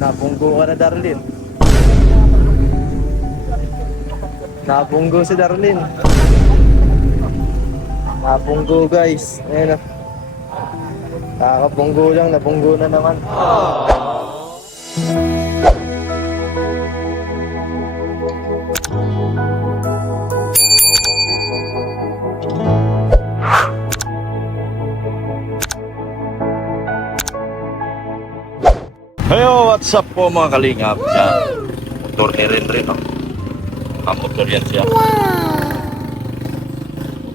Nabunggo ka na, Darlene. Nabunggo si Darlene. Nabunggo, guys. Ayan na. Kakabunggo lang, nabunggo na naman. Heyo, what's up po mga kalingap? Yan, motor ni Renren, no? Motor yan siya.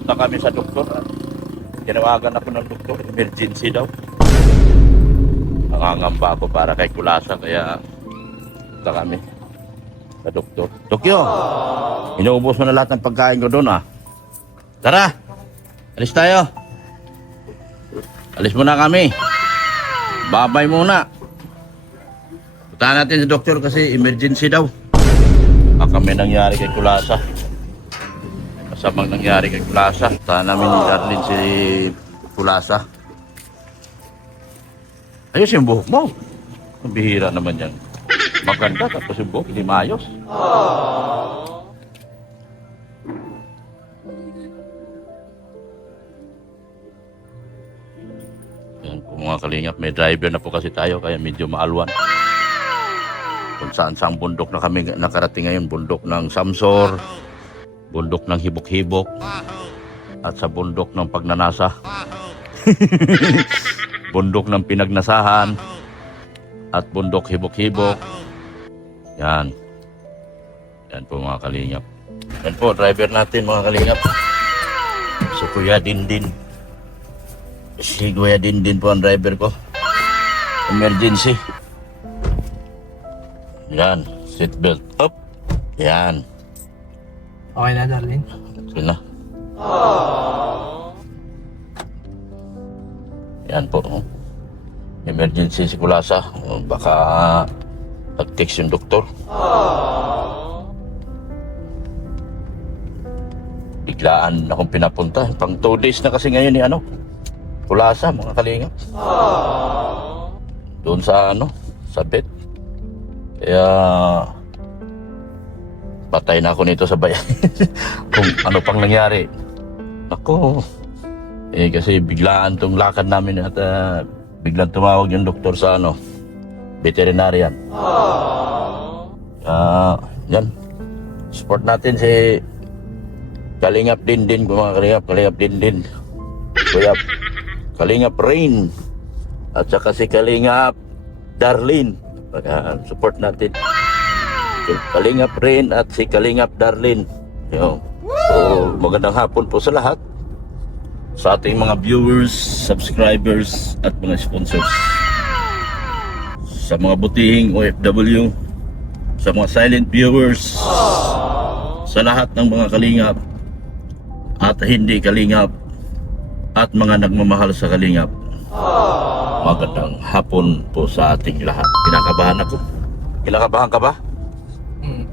Punta kami sa doktor. Tinawagan ako ng doktor, emergency daw. Nangangamba ako para kay Kulasa, kaya punta kami sa doktor. Tokyo, inuubos mo na lahat ng pagkain ko doon, ah. Tara, alis tayo. Alis muna kami. Babay muna. Puntahan natin sa doktor kasi emergency daw. Baka may nangyari kay Kulasa. Masamang nangyari kay Kulasa. Puntahan namin ni Darlene si Kulasa. Ayos yung buhok mo. Ang bihira naman yan. Maganda tapos yung buhok hindi maayos. Yan po mga kalingap. May driver na po kasi tayo kaya medyo maalwan. Kung saan saang bundok na kami nakarating ngayon, bundok ng Samsor, bundok ng Hibok-Hibok, at sa bundok ng Pagnanasa, bundok ng Pinagnasahan, at bundok Hibok-Hibok. Yan. Yan po mga kalingap. Yan po, driver natin mga kalingap. Si Kuya Dindin. Si Kuya Dindin po ang driver ko. Emergency. Yan, seatbelt up. Yan. Okay na, Darlene? Ito na. Yan po. Emergency si Kulasa. Baka nag-text yung doktor. Biglaan akong pinapunta. Pang 2 days na kasi ngayon ni Kulasa, mga kalingap. Doon sa sa bed. Kaya patay na ako nito sa bayan. Kung ano pang nangyari. Ako. Kasi biglaan tong lakad namin at biglang tumawag yung doktor sa veterinarian. Yan. Support natin si Kalingap Dindin, mga Kalingap. Kalingap Dindin. Kuya Kalingap Rain. At saka si Kalingap Darlene. Support natin si Kalingap Rain at si Kalingap Darlene. So, magandang hapon po sa lahat, sa ating mga viewers, subscribers at mga sponsors, sa mga butihing OFW, sa mga silent viewers, sa lahat ng mga kalingap at hindi kalingap at mga nagmamahal sa kalingap. Magandang hapon po sa ating lahat. Kinakabahan ako. Kinakabahan ka ba?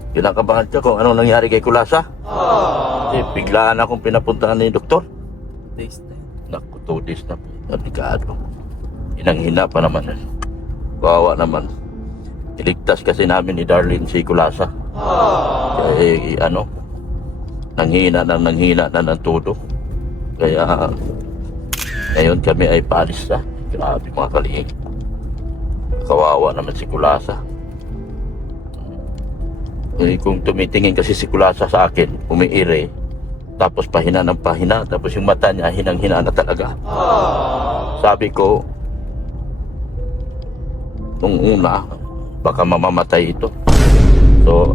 Kinakabahan ka kung anong nangyari kay Kulasa? Biglaan akong pinapuntahan ni doktor. 2 days na. Naku, 2 days na po. Delikado. Hinang-hina pa naman. Bawa naman. Iligtas kasi namin ni Darlene si Kulasa. Kaya nanghina na ng todo. Kaya ngayon kami ay paalis na. Grabe mga kalingap. Kawawa naman si Kulasa. Kung tumitingin kasi si Kulasa sa akin, umiire, tapos pahina ng pahina, tapos yung mata niya hinang-hina na talaga. Sabi ko, nung una, baka mamamatay ito. So,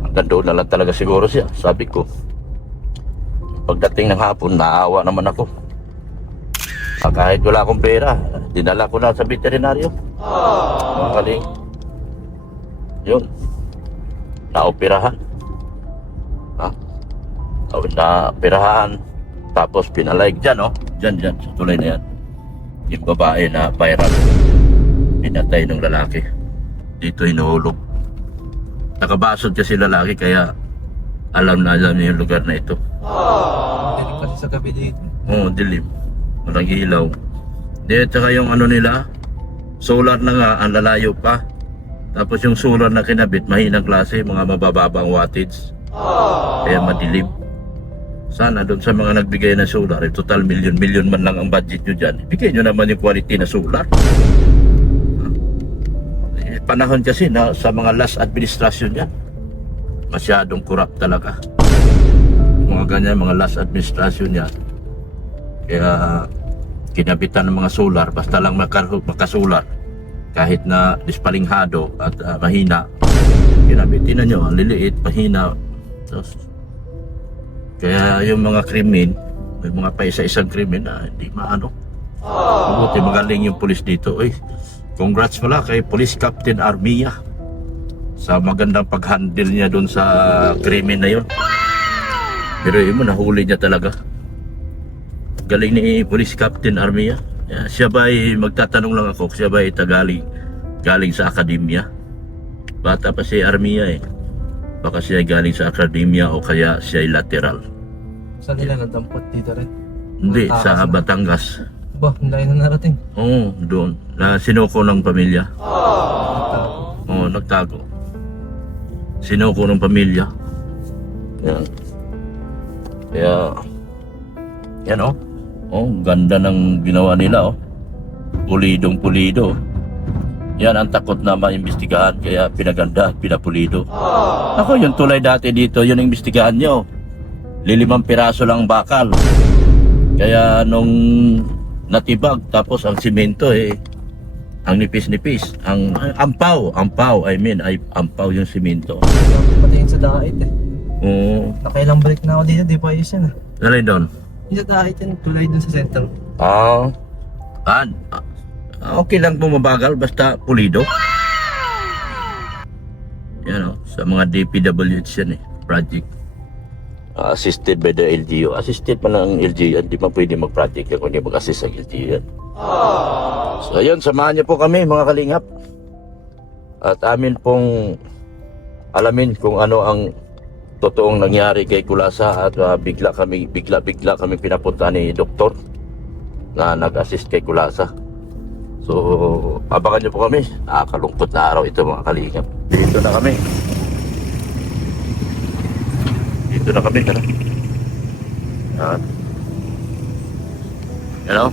hanggang doon na lang talaga siguro siya. Sabi ko, pagdating ng hapon, naawa naman ako. Kahit wala akong pera, dinala ko na sa veterinaryo. Mga kaling. Yun. Naoperahan. Naoperahan. Tapos pinalayag dyan, Dyan, sa tulay na yan. Yung babae na viral. Pinatay ng lalaki. Dito hinuhulog. Nakabasod kasi lalaki, kaya alam niya yung lugar na ito. Dilim kasi sa gabi dito. Oo, dilim. Walang ilaw. Di, tsaka yung nila, solar na nga, ang lalayo pa. Tapos yung solar na kinabit, mahinang klase, mga mabababang wattage. Kaya madilim. Sana doon sa mga nagbigay ng solar, total milyon-milyon man lang ang budget nyo dyan. Ibigay nyo naman yung quality na solar. Panahon kasi na sa mga last administration yan, masyadong corrupt talaga. Mga ganyan, mga last administration yan. Kaya kinabitan ng mga solar, basta lang makasolar, kahit na dispalinghado at mahina, kinabitin na nyo, ang liliit, mahina. Kaya yung mga krimen, may mga paisa-isang krimen na hindi maano. Mabuti magaling yung pulis dito. Uy, congrats pala kay Police Captain Armia sa magandang pag-handle niya doon sa krimen na yun. Pero yun mo, nahuli niya talaga. Galing ni Police Captain Armia. Siya ba ay, magtatanong lang ako, siya ba ay galing sa akademya? Bata pa si Armia eh. Baka siya ay galing sa akademya o kaya siya ay lateral. Saan nila nadampot dito rin? Hindi, Takas sa na. Batangas. Ba, hindi na narating. Oo, doon. Na sinuko ng pamilya. Nagtago. Oo, nagtago. Sinuko ng pamilya. Yan. Kaya, yan oh. Oh, ganda ng ginawa nila oh. Pulidong pulido. Yan ang takot na maimbestigahan, kaya pinaganda, pinapulido. Ako, yung tulay dati dito, yun ang imbestigahan nyo. 5 piraso lang ang bakal. Kaya nung natibag, tapos ang simento eh, ang nipis-nipis. Ang ampaw, ay ampaw yung simento. Patingin sa dahit eh. Oo. Nakailang break na ako dito, di pa ayos yan ah. Nalay doon? Yung sa dahit yan, tulay dun sa center. Ah. Okay lang bumabagal basta pulido. Yan o, sa mga DPWH yan eh, project. Assisted by the LGU. Assisted pa ng LGU yan, di pa pwede mag-project yan kung hindi mag-assist ang LGU yan. So ayun, samahan niyo po kami mga kalingap. At amin pong alamin kung ano ang totoong nangyari kay Kulasa at bigla kami pinapunta ni doktor na nag-assist kay Kulasa. So, abangan nyo po kami. Nakakalungkot na araw ito mga kalingap. Dito na kami. Tara. Yan. Hello?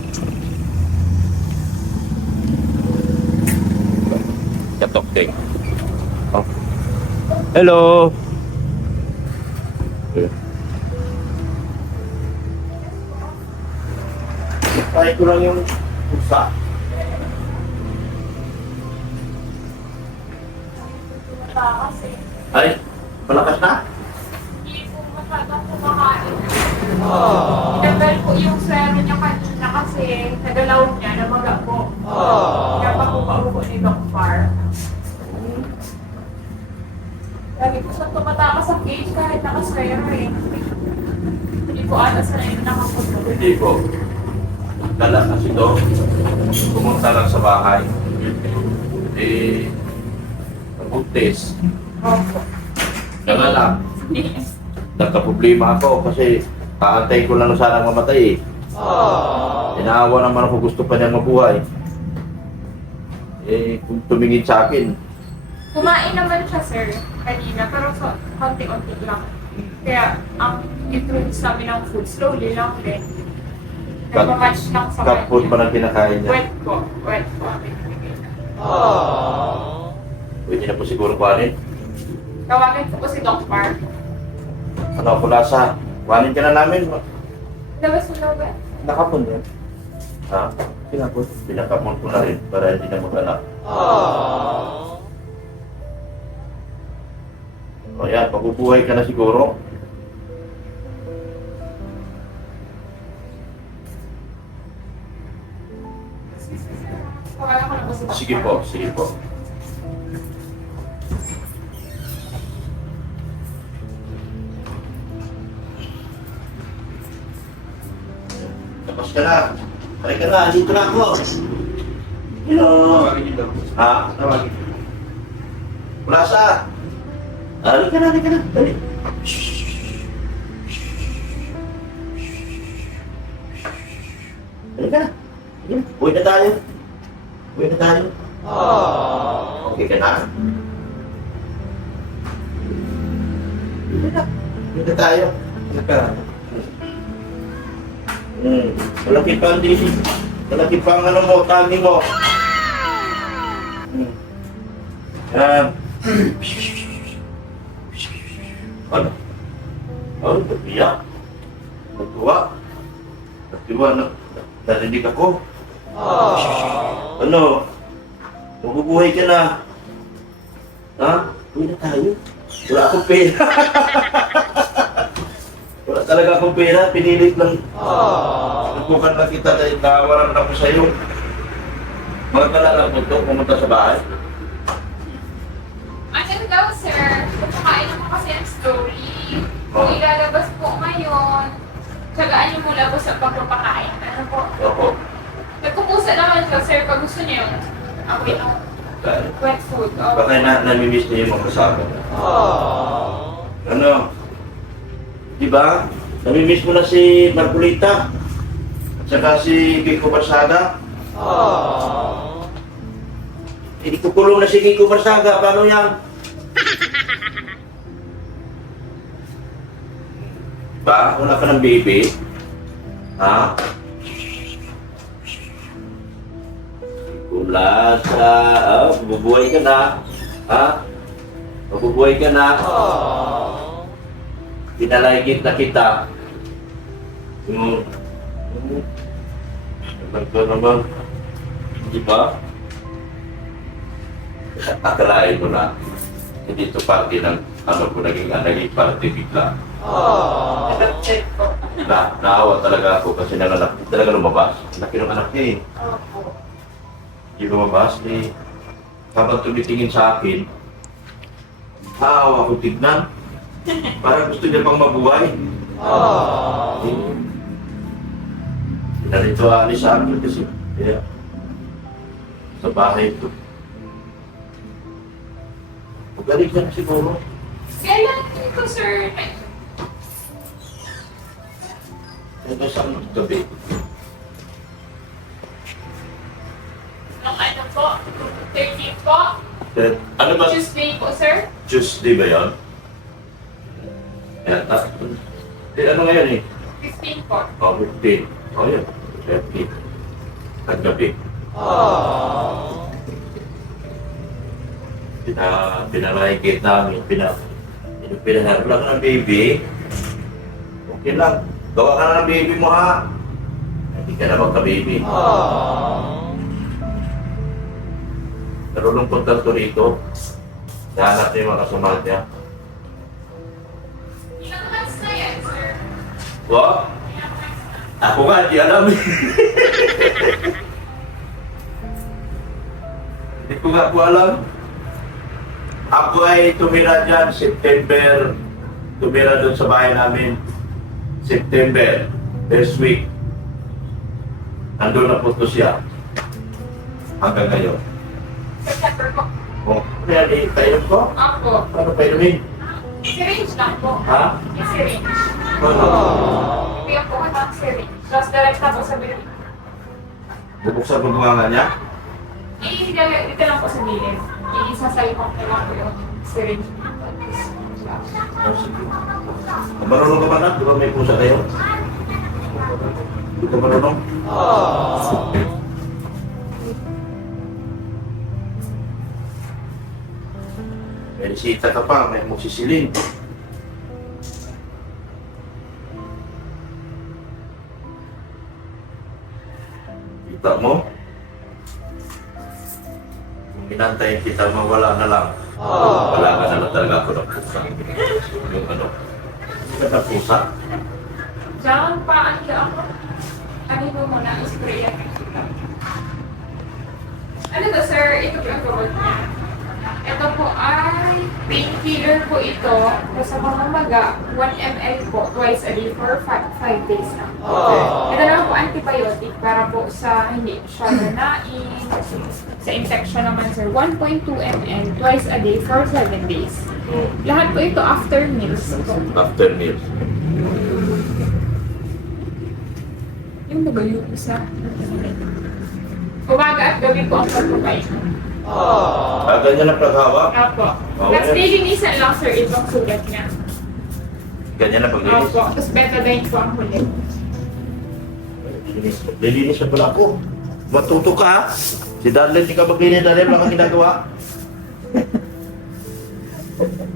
Katok ting. Oh. Hello? Try ko lang yung pusa. Ay, malakas na? Hindi po masyadong kumakain. Inagal po yung swero niya kanina kasi nagalaw niya, namaga po. Kaya pa po paupo ni Doc Far. Lagi po siya tumatakas sa cage kahit nakaswero eh. Hindi po ata sa rin nakapunta. Hindi po. Dala kasi to. Pumunta lang sa bahay. Eh, nabuntis. Opo. Kaya lang, nagka-problema ako kasi kaantay ko lang na sanang mamatay eh. Inaawa naman ako, gusto pa niya mabuhay. Eh, kung tumingin sa akin, Kumain naman siya sir kanina pero sa konti-unti lang. Kaya ang introduce namin ng food slowly lang din. Nagmamatch lang sa cat food pa na kinakain niya. Wet po ang binibigay. Pwede na po siguro kuhanin. Tawagin ko po si Doc Mark. Ano, Kulasa, kuhanin ka na namin. Labas mo na ba? Nakapon yan. Ha? Pinapon. Pinakamon ko na rin para hindi na mag-anak. O yan, mabubuhay ka na siguro. Tawagan ko na po si Doc Sige Mark. po, sige po. Tapos ka na. Try ka na, dito na ako. Hello. Ha? Tawagin. Kulasa. Halika na. Dali. Halika na. Uwi na tayo. Okay ka na? Dito tayo. Naka. Malaki pa ang dili. Malaki pa ang ano mo, tani mo. Yan. Ano? Ano? Nagbiyak? Nagtuwa? Nagtuwa na. Narinig ako. Ano? Mabubuhay ka na. Ha? Uwi na tayo. Wala akong pera. Wala talaga akong pera. Pinilit lang. Nagbukan lang kita dahil nawaran na ako sa'yo. Mga kalala po ito, pumunta sa bahay. Ano daw, sir? Kumakain naman kasi ang story. Kung ilalabas po ngayon, tsagaan niyo mula po sa pagpapakain. Ano po? Opo. Nagkukusa naman siya, sir, pag gusto niyo. Amoy ng wet food. Oh. Baka namimiss niyo yung mga kasama. Ano? Di ba? Namimiss mo na si Marcolita. At saka si Kiko Barsaga. Hindi ko kulong na si Kiko Barsaga. Paano yan? Ba? Wala ka ng baby? Ha? Kula sa... mabubuhay ka na. Ha? Mabubuhay ka na. Pinalayagit na kita. Ito naman. Di ba? Akalain mo na. Hindi ito parte ng ano ko naging parte bigla. Nag-check po. Naawa talaga ako kasi nanganak talaga lumabas. Laki ng anak niya eh. Opo. Hindi lumabas eh. Habang tumitingin sa akin, naawa ko tignan. Parang gusto niya pang mabuhay. Narito alis sa akin kasi yeah. Sa bahay ko. Magaling siya siguro. Kailan ito, sir? Ito sa gabi. Nung ano po? 13 po? Ano ba? Tuesday po, sir? Tuesday ba yun? Yata. Ano ngayon eh? 15 po. Oh, 15. Oh, yun. 15. At gabi. Pinalahigit namin. Pinaharap lang ng baby. Okay lang. Gawa ka na ng baby mo ha. Hindi ka na magka-baby. Pero lungkot lang ito rito. Nahanap niya yung mga kasama niya. Ilang months na yan, sir? What? Ilang months na? Ako nga, di alam eh. Hindi ko nga po alam. Ako ay tumira dyan, September. Tumira doon sa bahay namin. September, this week. Nandun na po ito siya. Hanggang ngayon. September po. Oh, kaya di, painom ko? Opo. Ano painumin? Syringe lang po. Ha? Yung syringe. Ano? Bigyan po ka ng syringe. Tapos direct na po sa bilik. Bubuksan mo bunganga niya? Dito lang po sa bilik. Isasaypong na lang po yung syringe. Oh, sige. Marunong ka ba na? Di ba may pusa kayo? Hindi ka marunong? May resita ka pa, may moksisilin. Kita mo? Kung inantayin kita, mawala na lang. Wala ka na lang talaga ako ng pusa. Yung ano? Hindi ka ng pusa? Diyan pa, ako. Ano po muna, spray yan. Ano to, sir? Ito po yung gamot niya. Ito po ay painkiller po ito. Sa mga maga, 1 ml po, twice a day for 5 days na. Ito naman po antibiotic para po sa hindi siya nanain. Sa infection naman, sir, 1.2 ml twice a day for 7 days. Lahat po ito after meals. After meals. Yung ba yung isa? Umaga at gabi po ang pagpapain. Ganyan ang paghawak? Apo. Oh, Tapos yes. nilinisan lang, sir, itong sugat niya. Ganyan na paglinis. Opo. Tapos betadine po ang huli. Lilinis na pala ako. Matuto ka ha? Si Darlene, di ka maglinis, Darlene, wala kang ginagawa.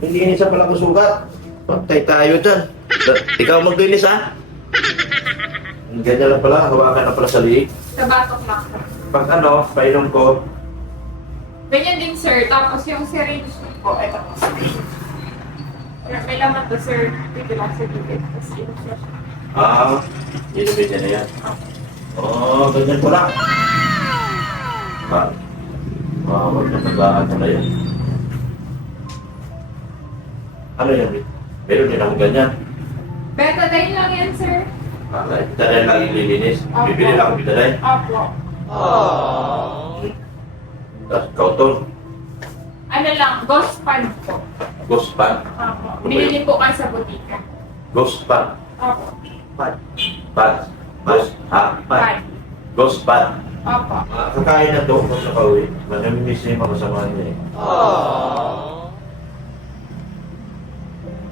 Lilinis na pala ako sugat. Patay tayo dyan. Ikaw maglinis ha? Ganyan lang pala, hawakan na pala sa liig. Sa batok lang po. Pag ano, painom ko, Ganyan din, sir. Tapos yung syringe po, ito po. May laman to, sir. Dito lang sa gilid. Tapos ito siya. inumin niya na yan. Ganyan pala. Huwag na tagaan mo na yan. Ano yan? Meron din ako ganyan. Betadine lang yan, sir. Bitadine lang ililinis. Bibili lang ako bitadine. Opo. Tapos kauton. Ano lang, ghost pan po. Ghost pan. Opo. Binili po kayo sa butika. Ghost pan. Opo. Pan. Ghost. Pan. Pan. Ghost pan. Opo. Kakain na to kung sa kawi. Manaminis na yung mga kasama niya eh.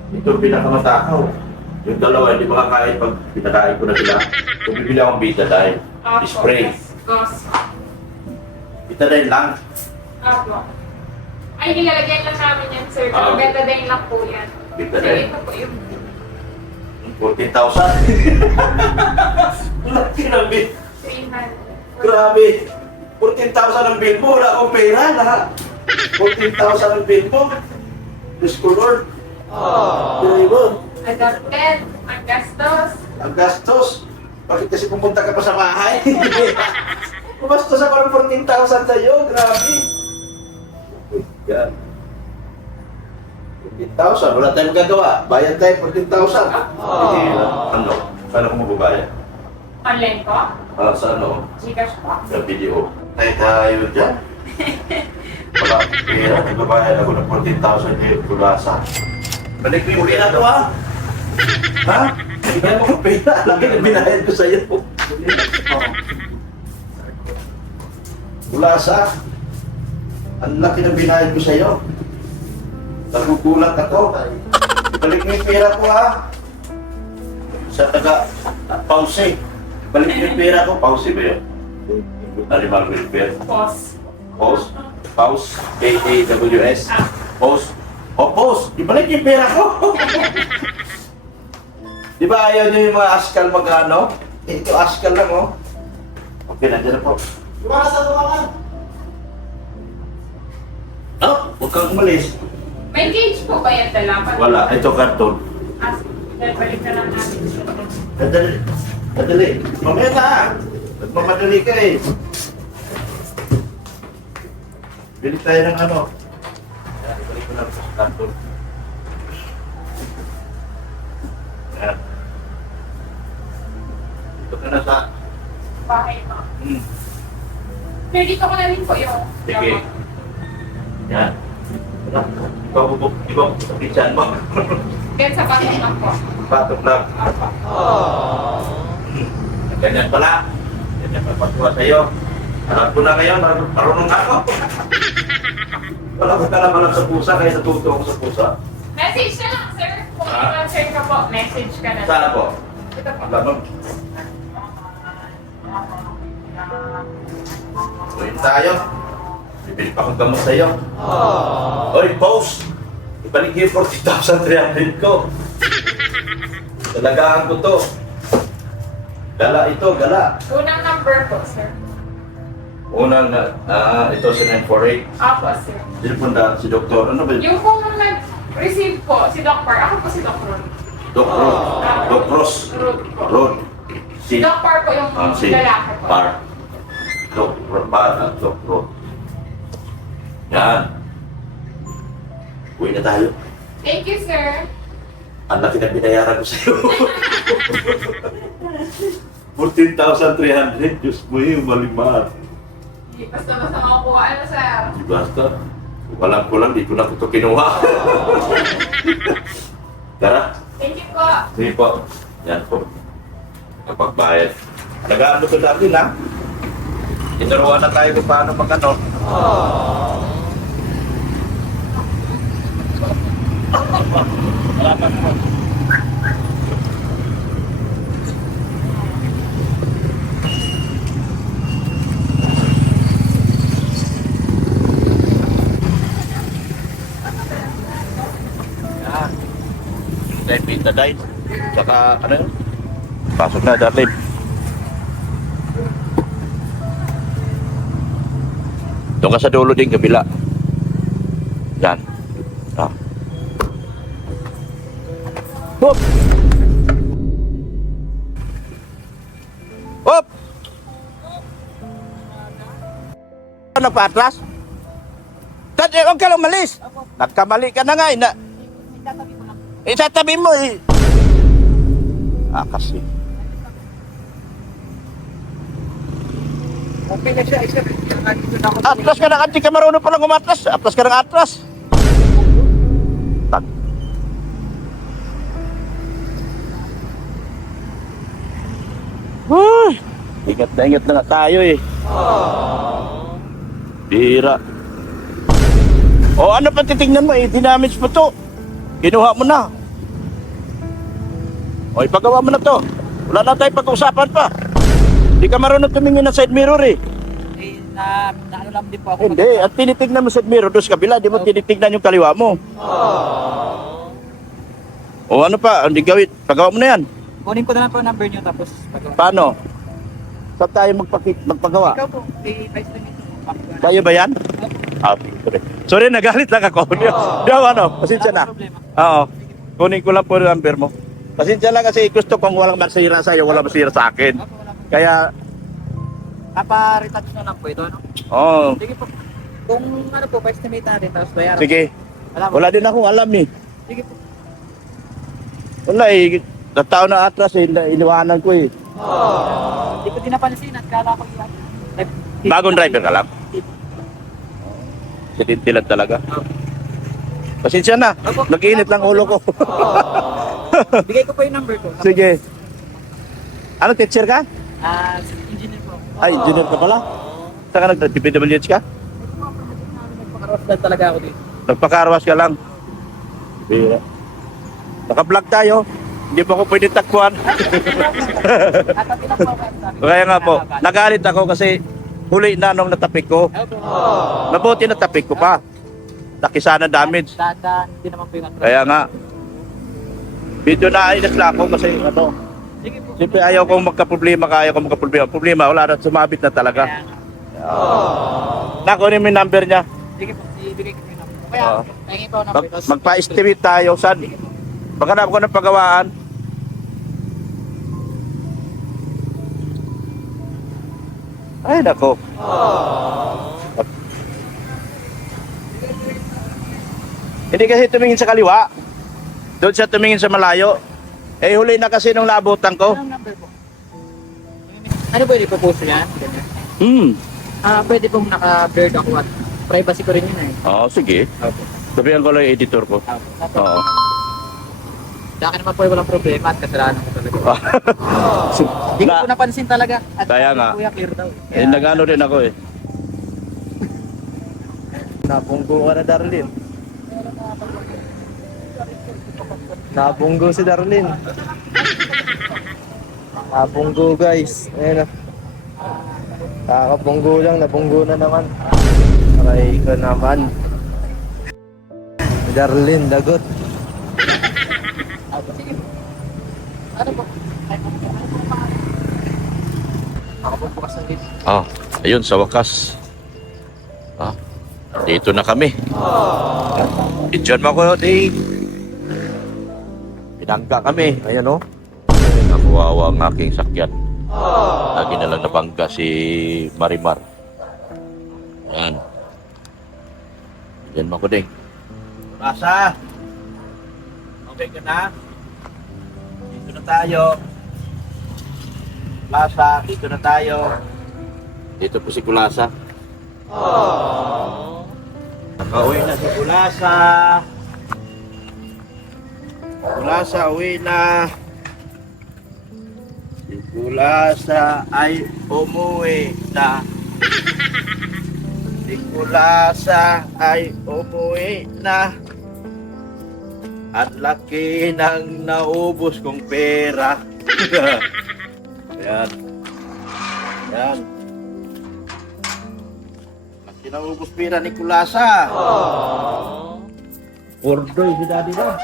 Ito ang pinakamatakaw. Yung dalawa, hindi makakain pag pinakain ko na sila. Kung bibili akong betadine, Opo. spray. Ghost. Betadine lang. Opo. Ay, nilalagyan lang namin yan, sir. Pero betadine lang po yan. Betadine. Sir, ito po yung 14,000. Laki ng bill. 300. Grabe. 14,000 ang bill mo. Wala akong pera. Lahat. 14,000 ang bill mo. Diyos ko, Lord. Diba? Adapted. Ang gastos. Ang gastos. Bakit kasi pumunta ka pa sa bahay? Kumastos ako ng 14,000 sa'yo. Grabe. Oh my God. 14,000. Wala tayong magagawa. Bayad tayo 14,000. Ano? Saan ako mababayad? Online po. Sa ano? Gcash po. Sa video. Tayo dyan. Wala. Kaya nagbabayad ako ng 14,000 ngayon. Kulasa. Balik mo yung uli na ito ha? Ha? Hindi mo kong pera. Lagi na binayad ko sa'yo. Kulasa. Ang laki na binayad ko sa'yo. Nagugulat ako. Balik mo yung pera ko ha? Sa taga Pause. Balik mo yung pera ko. Pause ba yun? Animal welfare. Pause. Pause. Pause. P-A-W-S. Pause. Pause. Ibalik yung pera ko. Di ba ayaw nyo yung mga askal mag-ano? Ito askal lang oh. Okay, nandiyan na po. Huwag kang umalis. May gauge po ba yan dalaman? Wala. Ito karton. Balik na lang natin siya. Dadali. Dadali. Mamaya na. Nagmamadali ka eh. Bili tayo ng ano. Yan, ibalik ko lang sa karton. Yan. Ito ka na sa... Bahay mo. Hmm. Pero dito ko na rin po yung... Sige. Yan. Ikaw pitchan mo. Yan sa batok lang po. Patok lang. Opo. Ganyan pala. Ganyan pagpatuwa sa'yo. Alam ko na ngayon, marunong ako. Wala ko talaga sa pusa, kaya natuto ako sa pusa. Message na lang, sir. Kung i-answer ka po, message ka na. Saan po? Ito po. Lamang. Uy, tayo. Bibili pa akong gamot sa'yo. Oy, post! Ibalik niyo yung 40,300 ko. Talagaan ko to. Gala ito, gala. Unang number po, sir. Unang, ito si 948. Opo, sir. Sino po na, si Doktor, ano ba yun? Yung kung nag-receive po, si Dr. Ako po si Dr. Doc Rod. Doc Ross. Rod po. Rod. Si Dr. po yung Si lalaki po. Par. Doc Rod. Doc Rod. Yan. Uwi na tayo. Thank you, sir. Ang laki na binayaran ko sa'yo. 14,300. Diyos mo yung malimar. Hindi basta-basta makukuha. Ano, sir? Basta. Walang ko lang, di ko na ito kinuha. Tara. Thank you po. Sige po. Yan po. Kapagbayad. Nag-ano to natin ha? Tinuruan na tayo kung paano mag-ano. Salamat po. tayong betadine. Saka, ano yun? Pasok na, Darlene. Doon ka sa dulo din, kabila. Yan. Ah. Hop! Hop! Nagpa-atras? Tati, huwag ka lang malis. Nagkamali ka na nga. Itatabi mo eh. Ah, kasi. Okay na siya, isa. Atlas ka na, hindi ka marunong palang umatras. Atlas ka ng atras. Tak. Ingat na nga tayo eh. Bira. O ano pa titignan mo eh, dinamage pa to. Kinuha mo na. O ipagawa mo na to. Wala na tayong pag-uusapan pa. Hindi ka marunong tumingin ng side mirror eh. Ano lang din po ako. Hindi, at tinitignan mo sa mirror doon sa kabila, di mo tinitignan yung kaliwa mo. O ano pa, hindi gawin, pagawa mo na yan. Kunin ko na lang po ang number niyo tapos pagawa. Paano? Saan tayo magpagawa? Ikaw po, i-price na nito. Tayo ba yan? Ah, sorry. Sorry, nagalit lang ako. Di ako ano, pasensya na. Oo, kunin ko lang po yung number mo. Pasensya lang kasi gusto kong walang masira sa'yo, walang masira sa akin. Kaya, Papa-retouch na lang po ito, ano? oo, Sige po. Kung ano po, pa-estimate natin, tapos bayaran. sige. Wala din akong alam eh. Sige po. Wala eh, tao na atras eh, iniwanan ko eh. Hindi ko din napansin at kala ko yan. Bagong driver ka lang? Sidinti lang talaga. Pasensya na, nag-iinit lang ulo ko. Bigay ko po yung number ko. Sige. Ano, teacher ka? Engineer po. Ay, engineer ka pala? Saan ka nag-PWH ka? Nagpaka-rough talaga ako dito. Nagpakarwas ka lang. Bira. Naka-vlog tayo. Hindi pa ako pwede takbuhan. Tatabi lang po ako. Kaya nga po, nagalit ako kasi huli na nung natapik ko. Mabuti natapik ko pa. Nakisana damage. Dahan-dahan, hindi naman po yung atras. Kaya nga, medyo naainas lang ako kasi ano, Sige po. siyempre ayaw kong magka-problema, kaya kong magka-problema. Problema, wala na, sumabit na talaga. Kaya nga. Nakunin mo yung number niya. Sige po, ibigay ko yung number. Kaya, tingin po ang number. tapos- Magpa-estimate tayo, saan? Paghanap ko ng pagawaan. Ay, nako. Hindi kasi tumingin sa kaliwa. Doon siya tumingin sa malayo. Eh, huli na kasi nung naabutan ko. Anong number po? Ano pwede po po yan? Pwede pong naka-blurred ako at privacy ko rin yun eh. Oo, sige. Opo. Sabihan ko lang yung editor ko. Opo. Oo. Sa akin naman po walang problema at kasalanan ko talaga. Hindi ko po napansin talaga. At Kaya nga. Kuya clear daw. Eh, nag-ano rin ako eh. Nabunggo ka na, Darlene. Nabunggo si Darlene. Nabunggo, guys. Ayan na. Kakabunggo lang, nabunggo na naman. Aray ko naman. Darlene, lagot. Ano po? Ako po bukas na dito. Ah, ayun, sa wakas. Ah, dito na kami. Diyan mo ako, Dave. Pinangga kami. Ayan o. Nakuwawa ang aking sakyan. Lagi na lang nabangga si Marimar. Ayan. Diyan mo ako, Dave. Rasa! Okay ka na? Dito na tayo. Kulasa, dito na tayo. Dito po si Kulasa. Nakauwi na si Kulasa. Kulasa, uwi na. Si Kulasa ay umuwi na. Si Kulasa ay umuwi na. At laki ng naubos kong pera. Ayan. Ayan. Laki ng naubos pera ni Kulasa. Ordoy si daddy na.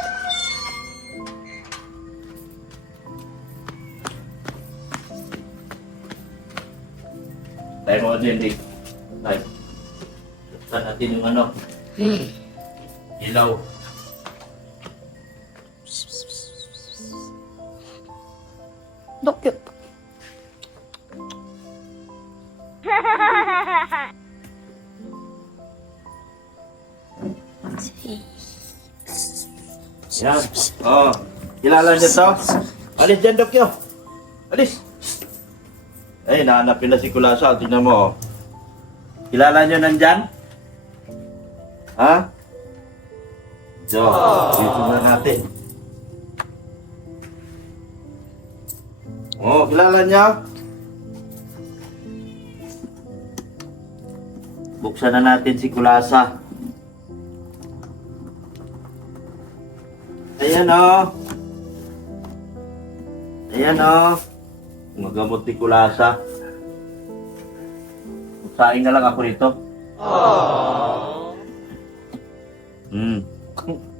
Tayo mo din, Rick. Tayo. Buksan natin yung ano. Ilaw. Cute. Yan. Oh. Kilala niyo to? Alis dyan, Dokyo. Alis. Ay, nahanapin na si Kulasa. Tingnan mo, oh. Kilala niyo nandyan? Ha? So, dito na natin. Oh, kilala niya? Buksan na natin si Kulasa. Ayan o. Ayan o. Magamot ni Kulasa. Saing na lang ako rito.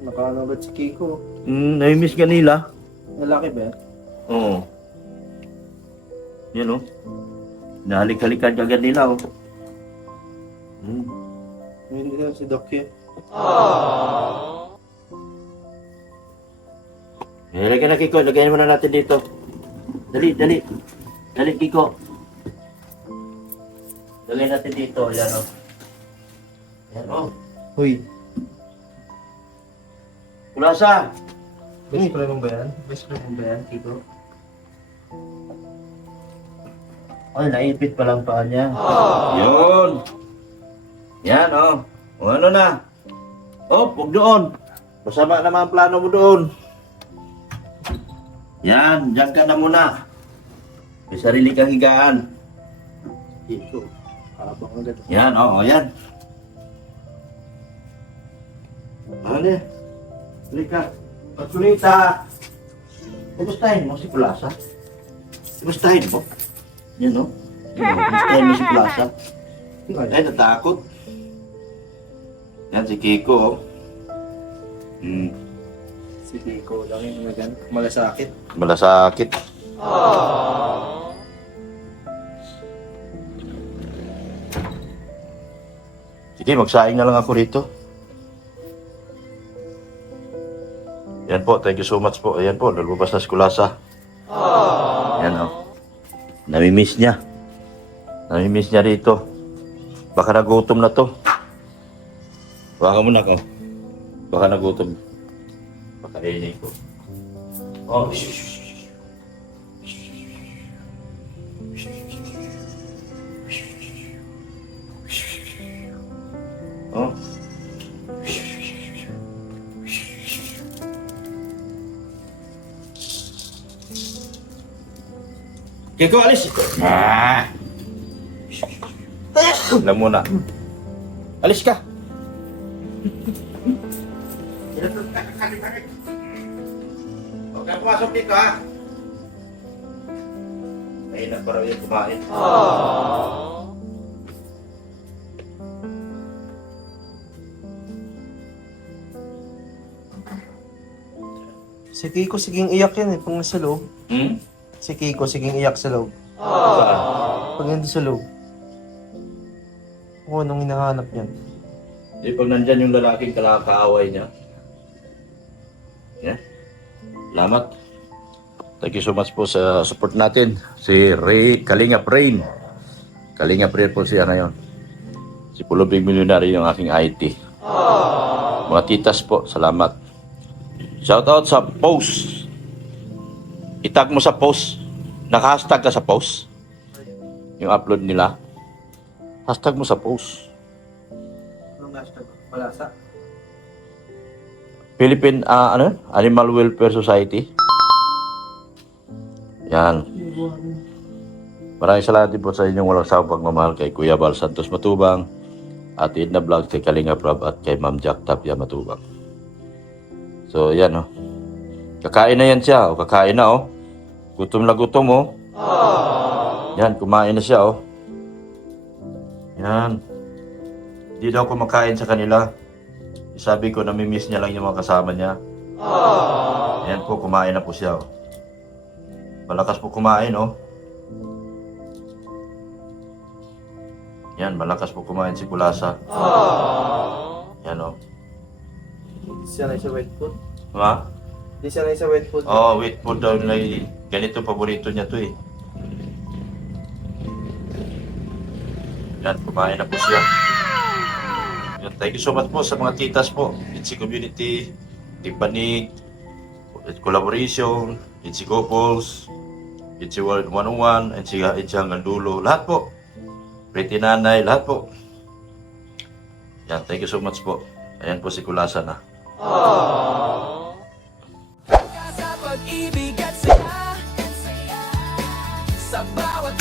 Nakalabot si Kiko. Nai-miss ka nila. Lalaki ba? Oo. Yan o. Nahalik-halikan agad nila o. Hindi na si Doc yun. Lagyan na, Kiko. Lagyan mo na natin dito. Dali, dali. Dali, Kiko. Lagyan natin dito. Ayan o. Ayan o. Hoy, Kulasa! best friend mo ba yan? Best friend mo ba yan, Kiko? Ay, naipit pa lang paa niya. Yun. Yan o. O ano na? Oh, huwag doon. Masama naman ang plano mo doon. Yan, diyan ka na muna. May sarili kang higaan. Kiko, habang agad. Yan, oo, yan. Ano niya? Halika. Pagkulita. Kumustahin mo si Kulasa? Kumustahin mo? Yan, o. Kumustahin mo si Kulasa? Ay, natakot. Yan, si Kiko, o. Si Kiko lang yung malasakit. Malasakit. Sige, magsaing na lang ako rito. Yan po, thank you so much po. Ayan po, lalabas na si Kulasa. Yan o. Namimiss niya. Namimiss niya rito. Baka nagutom na to. Baka muna ko. Baka nagutom. Pakainin ko. Oh, oh. Kiko, alis! Ah! Alam mo na. Alis ka! Huwag kang pumasok dito, ha? Mahirap pa raw yung kumain. Si Kiko siging iyak yan pag nasa loob. Si Kiko siging iyak sa loob. Saan? Pag nandun sa loob. Kung anong hinahanap yan. Di pag nandyan yung lalaking kaaway niya. Yeah. Salamat. Thank you so much po sa support natin. Si Kalingap Rain. Kalingap Rain po siya ngayon. Si Pulubing Milyonaryo yung aking IT. Mga titas po, salamat. Shoutout sa post. Itag mo sa post. Naka-hashtag ka sa post. Yung upload nila. Hashtag mo sa post. Anong hashtag? Malasa? Philippine Animal Welfare Society. Yan. Maraming salamat din po sa inyong walang sawang pagmamahal kay Kuya Bal Santos Matubang, at Edna Vlog, kay Kalinga Prab, at kay Ma'am Jack Tapia Matubang. So yan o. Kakain na yan siya. O, kakain na o. Gutom na gutom o. Yan, kumain na siya o. Yan. Hindi daw kumakain sa kanila. Sabi ko, namimiss niya lang yung mga kasama niya. Ayan po, kumain na po siya. Oh. Malakas po kumain, oh. Yan, malakas po kumain si Kulasa. Yan o. Hindi siya lang sa wet food. Ha? Hindi siya lang sa wet food. Oh, wait food daw na ganito paborito niya to eh. Yan, kumain na po siya. Yan, thank you so much po sa mga titas po. Itzy Community, Timpani, Collaboration, Itzy Couples, Itzy World 101, Itzy Hanggang Dulo. Lahat po. Pretty Nanay, lahat po. Yan, thank you so much po. Ayan po si Kulasa na. Sa pag-ibig at saya, sa bawat